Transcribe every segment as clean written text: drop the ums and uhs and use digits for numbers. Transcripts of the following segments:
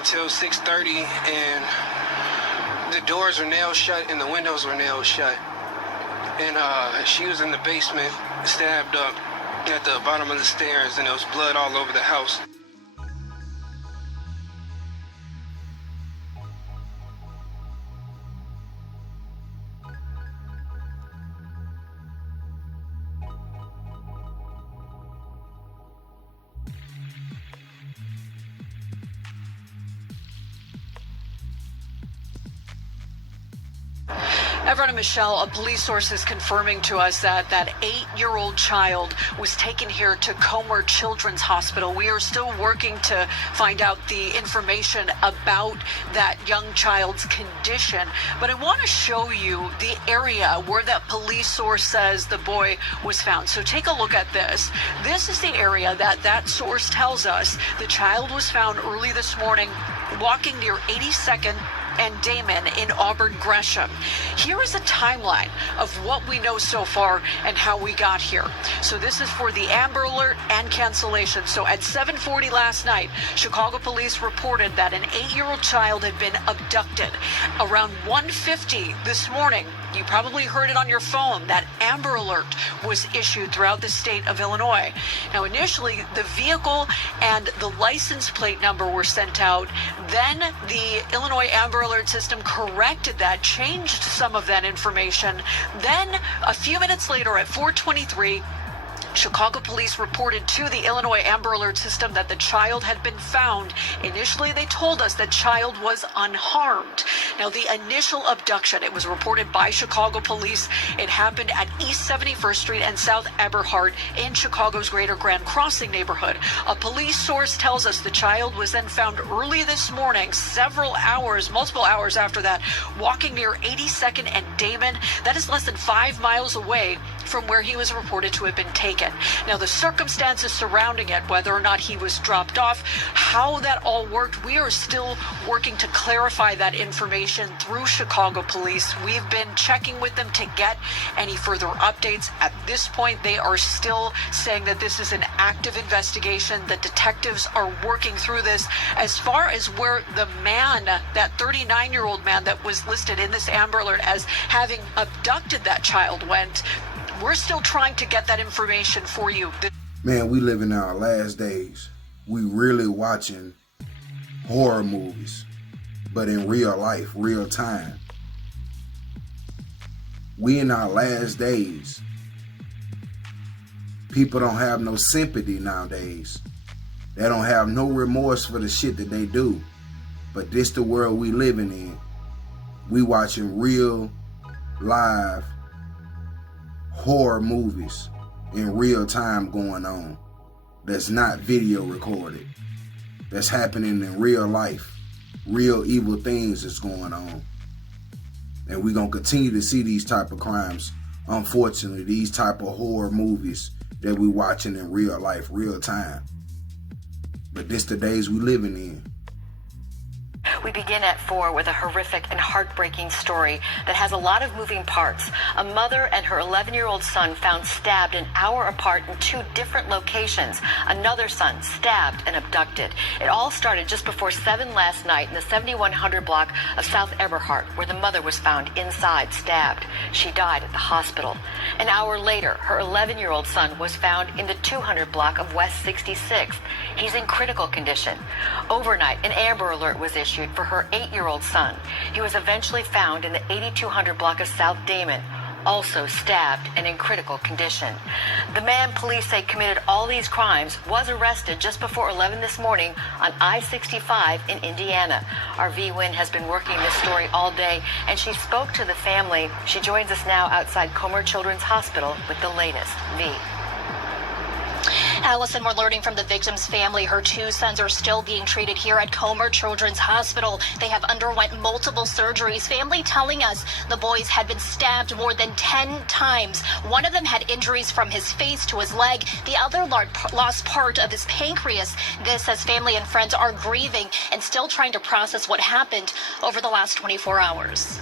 until 6:30, and the doors were nailed shut and the windows were nailed shut. And she was in the basement, stabbed up at the bottom of the stairs, and there was blood all over the house. Everett and Michelle, a police source is confirming to us that that 8-year-old child was taken here to Comer Children's Hospital. We are still working to find out the information about that young child's condition. But I want to show you the area where that police source says the boy was found. So take a look at this. This is the area that that source tells us the child was found early this morning walking near 82nd and Damon in Auburn Gresham. Here is a timeline of what we know so far and how we got here. So this is for the Amber Alert and cancellation. So at 7:40 last night, Chicago police reported that an 8-year-old child had been abducted. Around 1:50 this morning, you probably heard it on your phone, that Amber Alert was issued throughout the state of Illinois. Now, initially, the vehicle and the license plate number were sent out. Then the Illinois Amber Alert system corrected that, changed some of that information. Then, a few minutes later at 4:23, Chicago police reported to the Illinois Amber Alert system that the child had been found. Initially, they told us the child was unharmed. Now, the initial abduction, it was reported by Chicago police. It happened at East 71st Street and South Eberhard in Chicago's Greater Grand Crossing neighborhood. A police source tells us the child was then found early this morning, multiple hours after that, walking near 82nd and Damon. That is less than 5 miles away from where he was reported to have been taken. Now, the circumstances surrounding it, whether or not he was dropped off, how that all worked, we are still working to clarify that information through Chicago police. We've been checking with them to get any further updates. At this point, they are still saying that this is an active investigation. The detectives are working through this. As far as where the man, that 39-year-old man that was listed in this Amber Alert as having abducted that child, went, we're still trying to get that information for you. Man, we live in our last days. We really watching horror movies, but in real life, real time. We in our last days. People don't have no sympathy nowadays. They don't have no remorse for the shit that they do. But this the world we living in. We watching real, live horror movies in real time going on. That's not video recorded. That's happening in real life. Real evil things that's going on. And we're going to continue to see these type of crimes. Unfortunately, these type of horror movies that we watching in real life, real time. But this the days we living in. We begin at 4 with a horrific and heartbreaking story that has a lot of moving parts. A mother and her 11-year-old son found stabbed an hour apart in 2 different locations. Another son stabbed and abducted. It all started just before 7 last night in the 7100 block of South Eberhard, where the mother was found inside, stabbed. She died at the hospital. An hour later, her 11-year-old son was found in the 200 block of West 66th. He's in critical condition. Overnight, an Amber Alert was issued for her 8-year-old son. He was eventually found in the 8200 block of South Damon, also stabbed and in critical condition. The man police say committed all these crimes was arrested just before 11 this morning on I-65 in Indiana. Our V. Wynn has been working this story all day, and she spoke to the family. She joins us now outside Comer Children's Hospital with the latest. V. Allison, we're learning from the victim's family her 2 sons are still being treated here at Comer Children's Hospital. They have underwent multiple surgeries. Family telling us the boys had been stabbed more than 10 times. One of them had injuries from his face to his leg. The other lost part of his pancreas. This as family and friends are grieving and still trying to process what happened over the last 24 hours.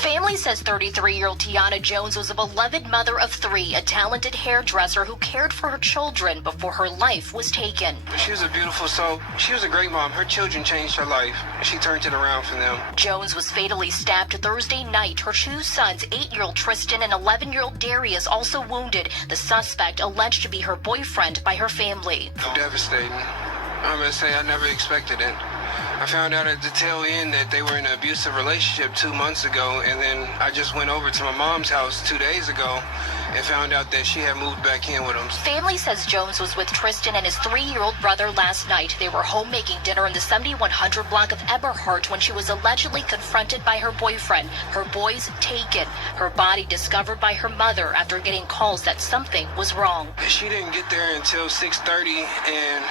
Family says 33-year-old Teone Jones was a beloved mother of 3, a talented hairdresser who cared for her children before her life was taken. She was a beautiful soul. She was a great mom. Her children changed her life. She turned it around for them. Jones was fatally stabbed Thursday night. Her 2 sons, 8-year-old Tristan and 11-year-old Darius, also wounded. The suspect alleged to be her boyfriend by her family. Devastating. I'm gonna say I never expected it. I found out at the tail end that they were in an abusive relationship 2 months ago, and then I just went over to my mom's house 2 days ago and found out that she had moved back in with him. Family says Jones was with Tristan and his 3-year-old brother last night. They were home making dinner in the 7100 block of Eberhart when she was allegedly confronted by her boyfriend. Her boys taken. Her body discovered by her mother after getting calls that something was wrong. She didn't get there until 6:30, and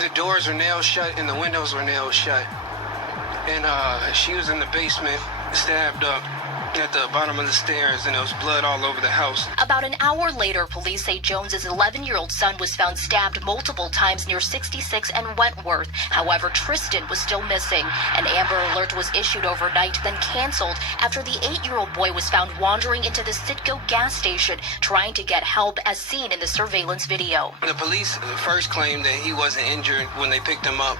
the doors were nailed shut and the windows were nailed shut. And she was in the basement, stabbed up at the bottom of the stairs, and there was blood all over the house. About an hour later, police say Jones's 11-year-old son was found stabbed multiple times near 66 and Wentworth. However, Tristan was still missing. An Amber Alert was issued overnight, then canceled after the 8-year-old boy was found wandering into the Citgo gas station trying to get help, as seen in the surveillance video. The police first claimed that he wasn't injured when they picked him up,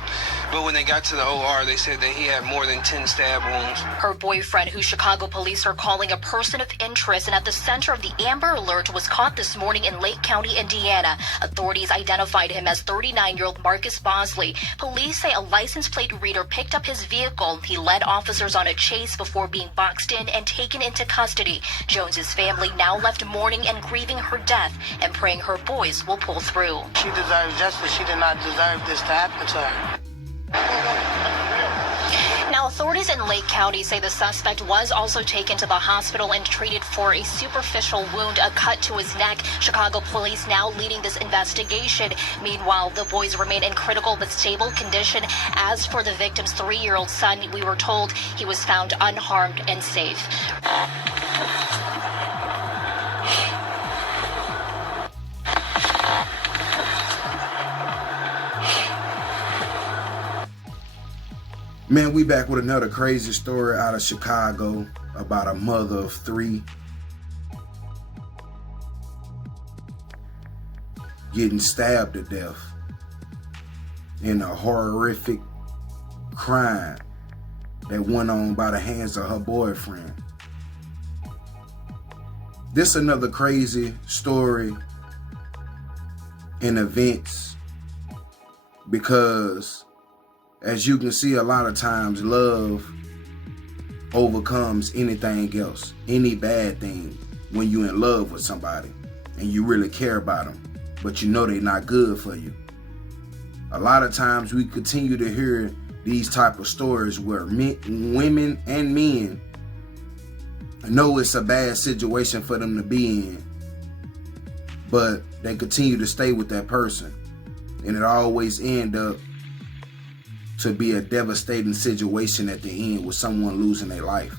but when they got to the OR, they said that he had more than 10 stab wounds. Her boyfriend, who Chicago police are calling a person of interest and at the center of the Amber Alert, was caught this morning in Lake County, Indiana. Authorities identified him as 39-year-old Marcus Bausley. Police say a license plate reader picked up his vehicle. He led officers on a chase before being boxed in and taken into custody. Jones's family now left mourning and grieving her death and praying her boys will pull through. She deserves justice. She did not deserve this to happen to her. Now, authorities in Lake County say the suspect was also taken to the hospital and treated for a superficial wound, a cut to his neck. Chicago police now leading this investigation. Meanwhile, the boys remain in critical but stable condition. As for the victim's 3-year-old son, we were told he was found unharmed and safe. Man, we back with another crazy story out of Chicago about a mother of 3 getting stabbed to death in a horrific crime that went on by the hands of her boyfriend. This another crazy story in events, because as you can see, a lot of times love overcomes anything else, any bad thing, when you're in love with somebody and you really care about them, but you know they're not good for you. A lot of times we continue to hear these type of stories where women and men know it's a bad situation for them to be in, but they continue to stay with that person, and it always ends up to be a devastating situation at the end with someone losing their life.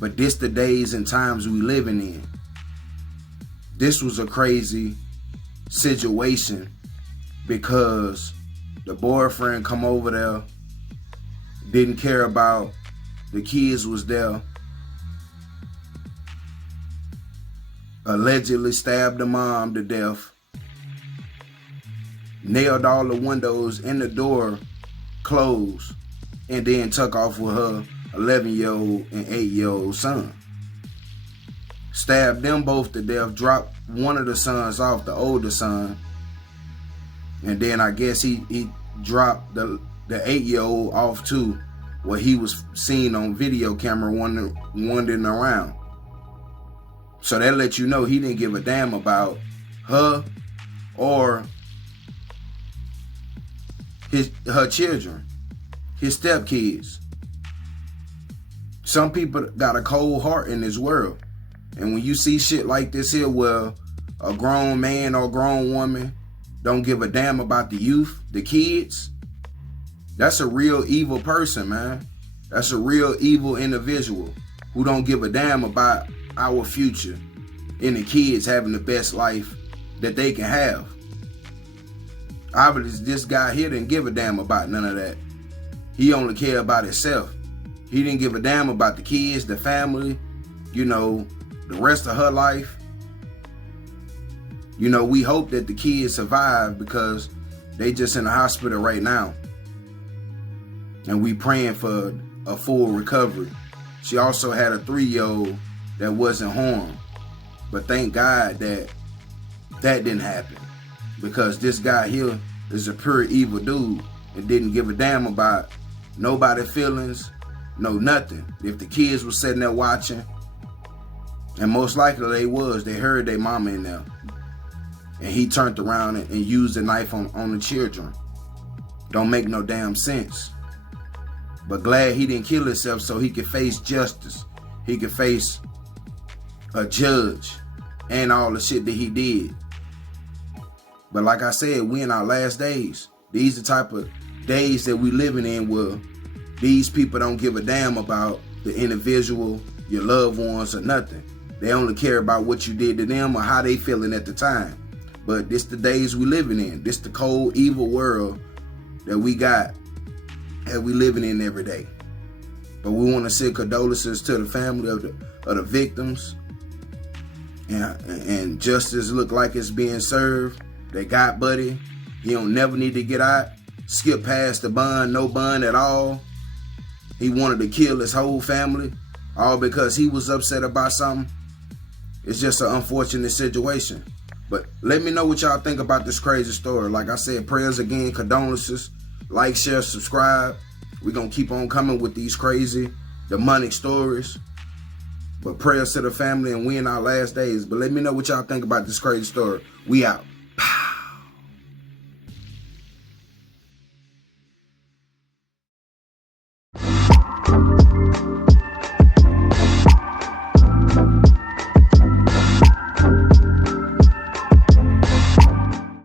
But this the days and times we living in. This was a crazy situation because the boyfriend come over there, didn't care about the kids was there, allegedly stabbed the mom to death, nailed all the windows in the door closed, and then took off with her 11-year-old and 8-year-old son. Stabbed them both to death, dropped one of the sons off, the older son, and then I guess he dropped the 8-year-old off too, where he was seen on video camera wandering around. So that lets you know he didn't give a damn about her or her children, his stepkids. Some people got a cold heart in this world. And when you see shit like this here where a grown man or grown woman don't give a damn about the youth, the kids, that's a real evil person, man. That's a real evil individual who don't give a damn about our future and the kids having the best life that they can have. Obviously, this guy here didn't give a damn about none of that. He only cared about himself. He didn't give a damn about the kids, the family, you know, the rest of her life. You know, we hope that the kids survive because they just in the hospital right now. And we praying for a full recovery. She also had a 3-year-old that wasn't harmed. But thank God that didn't happen. Because this guy here is a pure evil dude and didn't give a damn about nobody's feelings, no nothing. If the kids were sitting there watching, and most likely they heard their mama in there. And he turned around and used a knife on the children. Don't make no damn sense. But glad he didn't kill himself so he could face justice. He could face a judge and all the shit that he did. But like I said, we in our last days. These are the type of days that we living in where these people don't give a damn about the individual, your loved ones, or nothing. They only care about what you did to them or how they feeling at the time. But this the days we living in. This the cold, evil world that we got, that we living in every day. But we want to send condolences to the family of the victims. And justice look like it's being served. They got Buddy. He don't never need to get out. Skip past the bond, no bond at all. He wanted to kill his whole family, all because he was upset about something. It's just an unfortunate situation. But let me know what y'all think about this crazy story. Like I said, prayers again, condolences. Like, share, subscribe. We're going to keep on coming with these crazy, demonic stories. But prayers to the family, and we in our last days. But let me know what y'all think about this crazy story. We out.